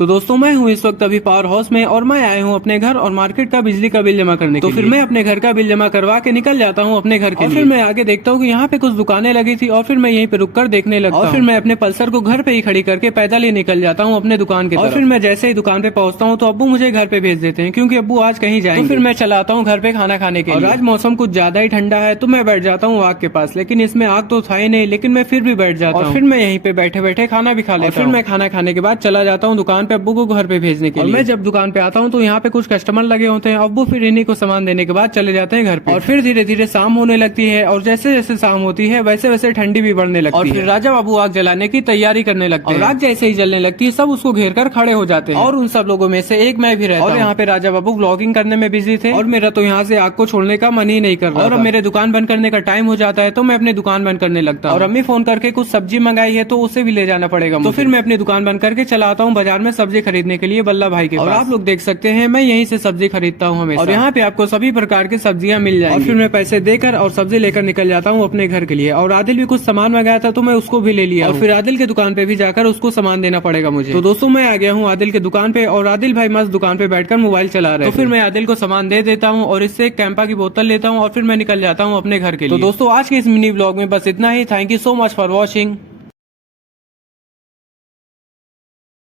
तो दोस्तों मैं हूँ इस वक्त अभी पावर हाउस में और मैं आया हूँ अपने घर और मार्केट का बिजली का बिल जमा करने के लिए। तो फिर मैं अपने घर का बिल जमा करवा के निकल जाता हूँ अपने घर के लिए। फिर मैं आगे देखता हूँ कि यहाँ पे कुछ दुकानें लगी थी और फिर मैं यहीं पे रुककर देखने लगता हूँ। और फिर मैं अपने पल्सर को घर पे ही खड़ी करके पैदल ही निकल जाता हूँ अपने दुकान के तरफ। और फिर मैं जैसे ही दुकान पे पहुंचता हूँ तो अब्बू मुझे घर पे भेज देते हैं क्योंकि अब्बू आज कहीं जाएंगे। तो फिर मैं चला आता हूँ घर पे खाना खाने के लिए। और आज मौसम कुछ ज्यादा ही ठंडा है तो मैं बैठ जाता हूँ आग के पास, लेकिन इसमें आग तो था ही नहीं, लेकिन मैं फिर भी बैठ जाता हूँ। और फिर मैं यहीं पे बैठे बैठे खाना भी खा लेता हूँ। फिर मैं खाना खाने के बाद चला जाता हूँ दुकान पे अब्बू को घर पे भेजने के लिए। मैं जब दुकान पे आता हूँ तो यहाँ पे कुछ कस्टमर लगे होते हैं। अब्बू फिर इन्हीं को सामान देने के बाद चले जाते हैं घर पे। और फिर धीरे धीरे शाम होने लगती है और जैसे जैसे शाम होती है वैसे वैसे ठंडी भी बढ़ने लगती है। और फिर राजा बाबू आग जलाने की तैयारी करने लगते हैं। आग जैसे ही जलने लगती है सब उसको घेर कर खड़े हो जाते हैं और उन सब लोगों में से एक मैं भी रहता हूँ। और यहाँ पे राजा बाबू व्लॉगिंग करने में बिजी थे और मेरा तो यहाँ से आग को छोड़ने का मन ही नहीं कर रहा। और अब मेरे दुकान बंद करने का टाइम हो जाता है तो मैं अपनी दुकान बंद करने लगता हूँ। और अम्मी फोन करके कुछ सब्जी मंगाई है तो उसे भी ले जाना पड़ेगा। तो फिर मैं अपनी दुकान बंद करके चला आता हूँ बाजार में सब्जी खरीदने के लिए बल्ला भाई के पास। और आप लोग देख सकते हैं मैं यहीं से सब्जी खरीदता हूँ हमेशा। और यहाँ पे आपको सभी प्रकार की सब्जियां मिल जाएंगी। और फिर मैं पैसे देकर और सब्जी लेकर निकल जाता हूँ अपने घर के लिए। और आदिल भी कुछ सामान मंगाया था तो मैं उसको भी ले लिया। और फिर आदिल के दुकान पे भी जाकर उसको सामान देना पड़ेगा मुझे। तो दोस्तों मैं आ गया हूँ आदिल के दुकान पे और आदिल भाई मस्त दुकान पे बैठकर मोबाइल चला रहे हैं। तो फिर मैं आदिल को सामान दे देता हूँ और इससे एक कैंपा की बोतल लेता हूँ और फिर मैं निकल जाता हूँ अपने घर के लिए। तो दोस्तों आज के इस मिनी ब्लॉग में बस इतना ही। Thank you so much for watching.